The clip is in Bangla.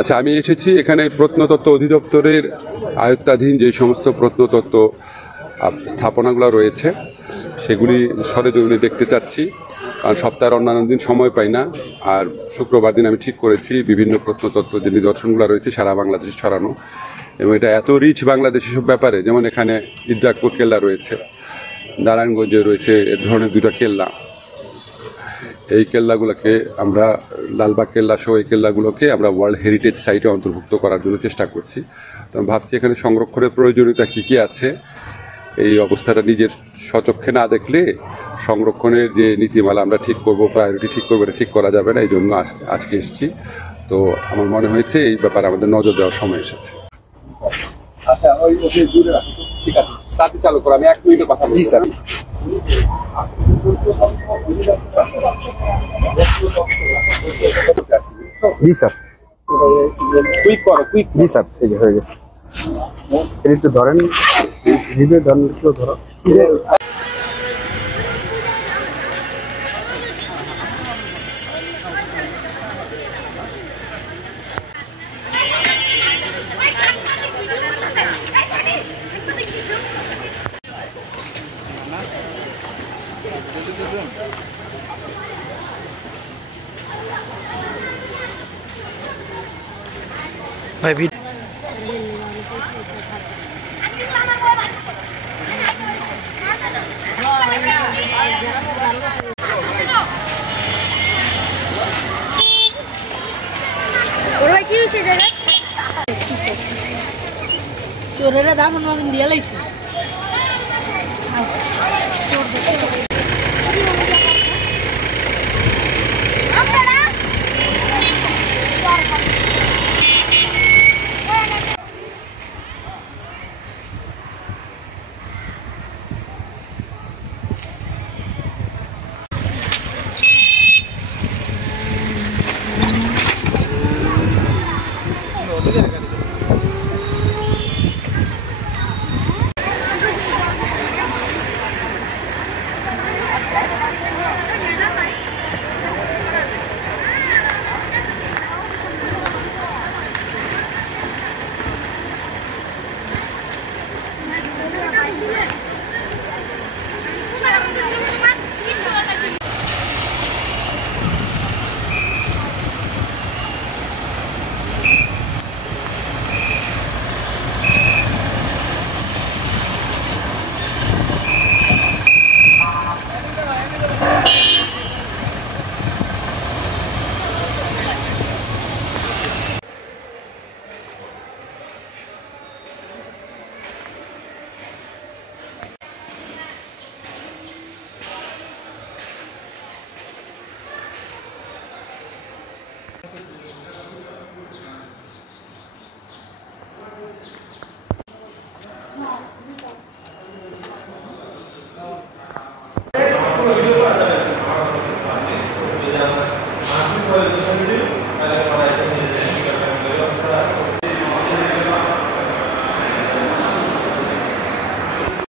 আচ্ছা, আমি এসেছি এখানে প্রত্নতত্ত্ব অধিদপ্তরের আয়ত্তাধীন যে সমস্ত প্রত্নতত্ত্ব স্থাপনাগুলো রয়েছে সেগুলি সরেজমিনে দেখতে চাচ্ছি, কারণ সপ্তাহের অন্যান্য দিন সময় পাই না। আর শুক্রবার দিন আমি ঠিক করেছি বিভিন্ন প্রত্নতত্ত্ব যে নিদর্শনগুলো রয়েছে সারা বাংলাদেশে ছড়ানো, এবং এটা এত রিচ বাংলাদেশি সব ব্যাপারে। যেমন এখানে ইদ্দাকপুর কেল্লা রয়েছে, নারায়ণগঞ্জে রয়েছে এ ধরনের 2টা কেল্লা। এই কেল্লাগুলোকে আমরা লালবাগ কেল্লা সহ এই কেল্লাগুলোকে আমরা ওয়ার্ল্ড হেরিটেজ সাইটে অন্তর্ভুক্ত করার জন্য চেষ্টা করছি। তো আমি ভাবছি এখানে সংরক্ষণের প্রয়োজনীয়তা কী কী আছে, এই অবস্থাটা নিজের স্বচক্ষে না দেখলে সংরক্ষণের যে নীতিমালা আমরা ঠিক করব, প্রায়োরিটি ঠিক করবো, এটা ঠিক করা যাবে না। এই জন্য আজকে এসেছি। তো আমার মনে হয়েছে এই ব্যাপারে আমাদের নজর দেওয়ার সময় এসেছে। আচ্ছা, ঠিক আছে, তাতে চালু করো, আমি 1 মিনিটে কথা বলছি। স্যার, জি স্যার, কুইক করো, কুইক। জি স্যার, এই যে হয়ে গেছে। একটু ধরেন, ভিডিও ধরেন, একটু ধরো। ভাই চোরেরা দাম দিয়ে লাইছে।